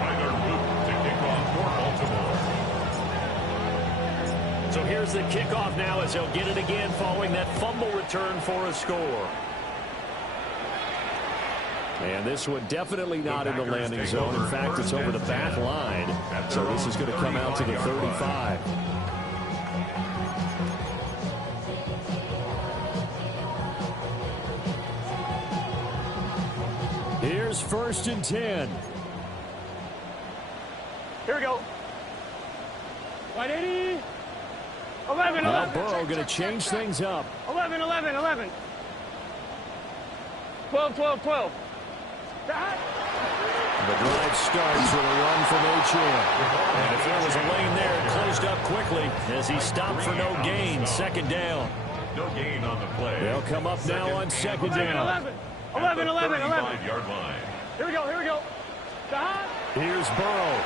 Tyler Luke to kick off for Baltimore. So here's the kickoff now as they'll get it again following that fumble return for a score. And this one definitely not in the landing zone. In fact, it's over the back line. So this is going to come out to the 35. Here's 1st and 10. Here we go. 180. 11, Now 11. Burrow going to change things up. 11, 11, 11. 12, 12, 12. The drive starts with a run from H.M. And if there was a lane there, it closed up quickly as he stopped for no gain. 2nd down. No gain on the play. They'll come up now on 2nd down. 11, 11, 11. 35-yard line. Here we go, here we go. Here's Burrow.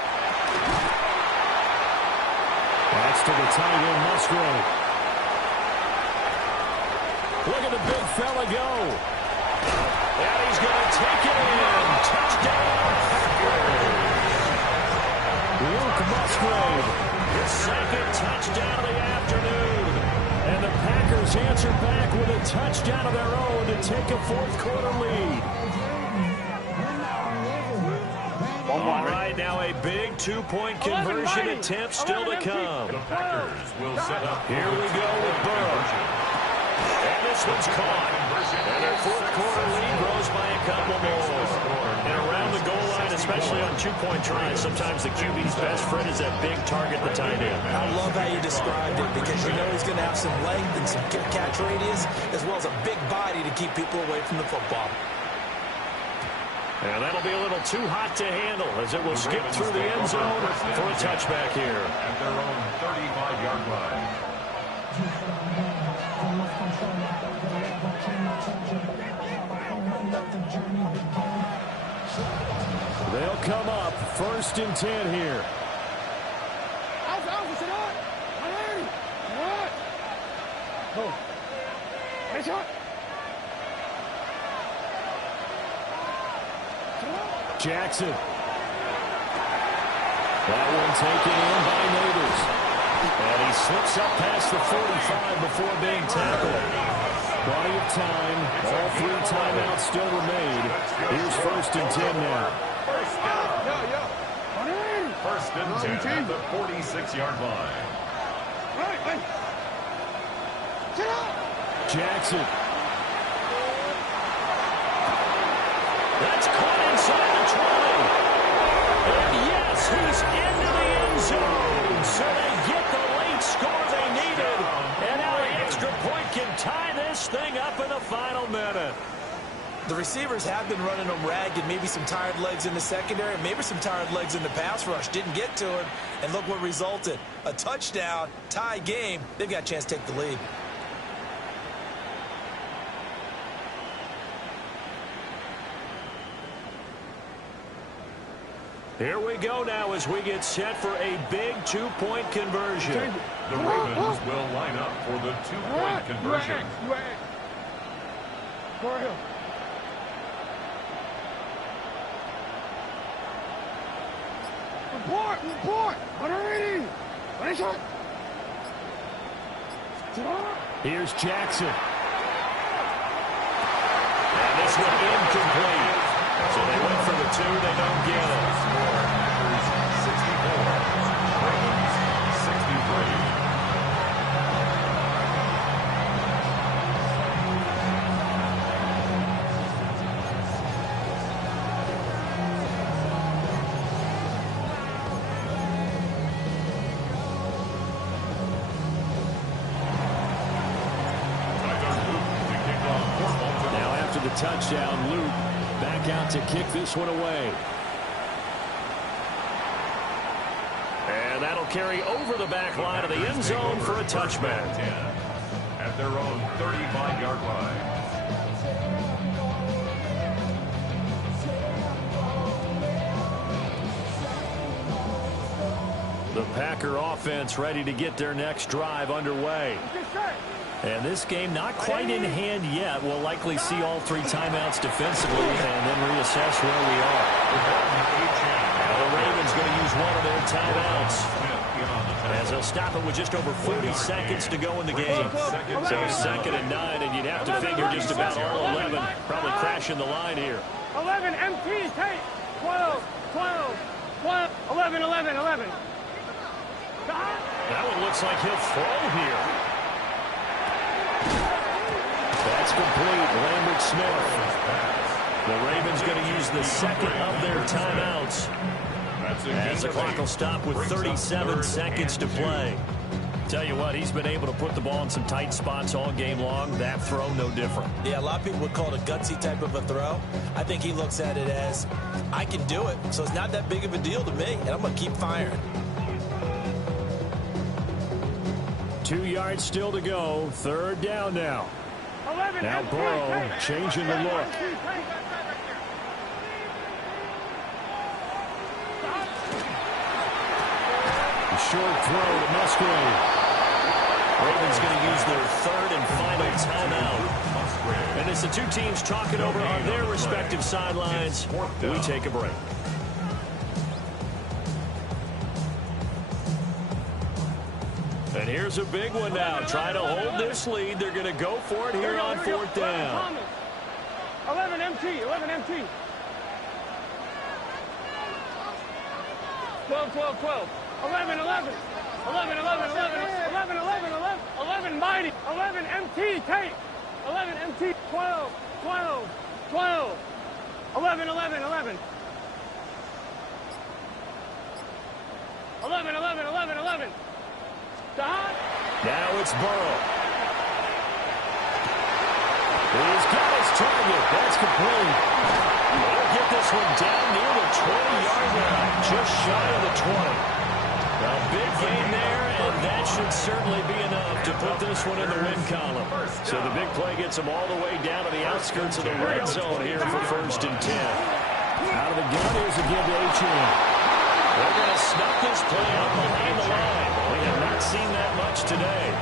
That's to the tight end, Musgrave. Look at the big fella go. And he's going to take it in. Touchdown, Luke Musgrave. His 2nd touchdown of the afternoon. And the Packers answer back with a touchdown of their own to take a 4th quarter lead. All right, now a big 2-point conversion attempt still to come. The Packers will set up. Here we go with Burrow. And this one's caught. And their 4th quarter lead grows by a couple more. And around the goal line, especially on 2-point tries, sometimes the QB's best friend is that big target, the tight end. I love how you described it, because you know he's going to have some length and some catch radius, as well as a big body to keep people away from the football. And that'll be a little too hot to handle as it will skip through the end zone for a touchback here. At their own 35-yard line. They'll come up 1st and 10 here. Jackson. That one taken in by Neighbors. And he slips up past the 45 before being tackled. Plenty of time. All 3 timeouts still remain. Here's 1st and 10 now. 1st and 10 at the 46-yard line. Jackson. That's caught inside the 20. And yes, he's into the end zone. So they get the late score they needed. And now the extra point can tie this thing up in the final minute. The receivers have been running them ragged, maybe some tired legs in the secondary, maybe some tired legs in the pass rush. Didn't get to him, and look what resulted. A touchdown, tie game. They've got a chance to take the lead. Here we go now as we get set for a big two-point conversion. The Ravens will line up for the two-point conversion. Report! 180! Here's Jackson. And this one incomplete. So they went for the two, they don't get it. 64, Ravens 63. Touchdown, Luke back out to kick this one away. And that'll carry over the back line of the end zone for a touchback. At their own 35-yard line. The Packer offense ready to get their next drive underway. And this game not quite in hand yet. We'll likely see all three timeouts defensively and then reassess where we are. Now the Ravens going to use one of their timeouts as they'll stop it with just over 40 seconds to go in the game. So 2nd and 9, and you'd have to figure just about all 11 probably crashing the line here. 11 MT, take 12, 11. That one looks like he'll throw here. That's complete. Lambert Smith. The Ravens going to use the second of their timeouts as the clock will stop with 37 seconds to play. Tell you what, he's been able to put the ball in some tight spots all game long. That throw, no different. Yeah, a lot of people would call it a gutsy type of a throw. I think he looks at it as, I can do it, so it's not that big of a deal to me, and I'm going to keep firing. 2 yards still to go. 3rd down now. Now Burrow changing the look. The short throw to Musgrave. Ravens going to use their 3rd and final timeout. And as the two teams talk it over on their respective sidelines, we take a break. And here's a big one now. Trying to hold this lead. They're going to go for it here on 4th down. 11 MT. 12. 11 mighty. 11 MT, take. 11 MT, 12. 11. 11. Now it's Burrow. He's got his target. That's complete. He'll get this one down near the 20-yard line, just shy of the 20. A big gain there, and that should certainly be enough to put this one in the win column. So the big play gets them all the way down to the outskirts of the red zone here for 1st and 10. Out of the gun, here's a give to H.M. They're going to snuff this play up behind the line. We have not seen that much today.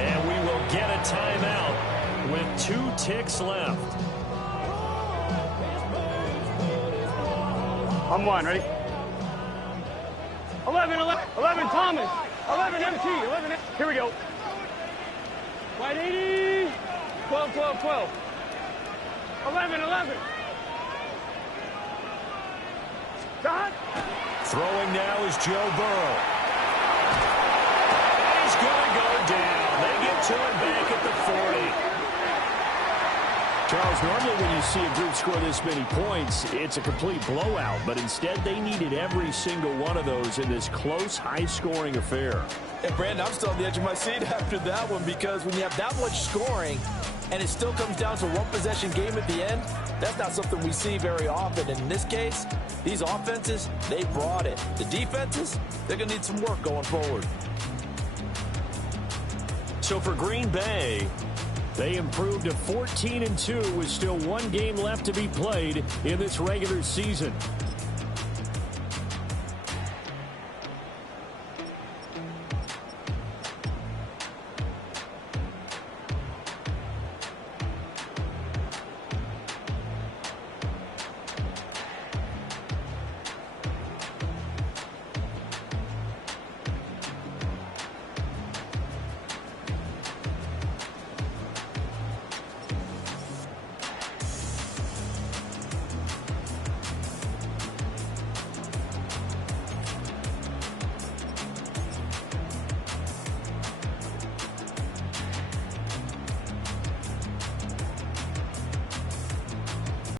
And we will get a timeout with 2 ticks left. I'm one, ready? 11 Thomas. 11 MT. 11 MT. Here we go. Wide 80. 12. 11. Dot. Throwing now is Joe Burrow. And he's going to go down. They get to him back at the 40. Charles, normally when you see a group score this many points, it's a complete blowout. But instead, they needed every single one of those in this close, high-scoring affair. And, Brandon, I'm still on the edge of my seat after that one because when you have that much scoring and it still comes down to a one-possession game at the end, that's not something we see very often. And in this case, these offenses, they brought it. The defenses, they're going to need some work going forward. So for Green Bay, They improved to 14-2 with still one game left to be played in this regular season.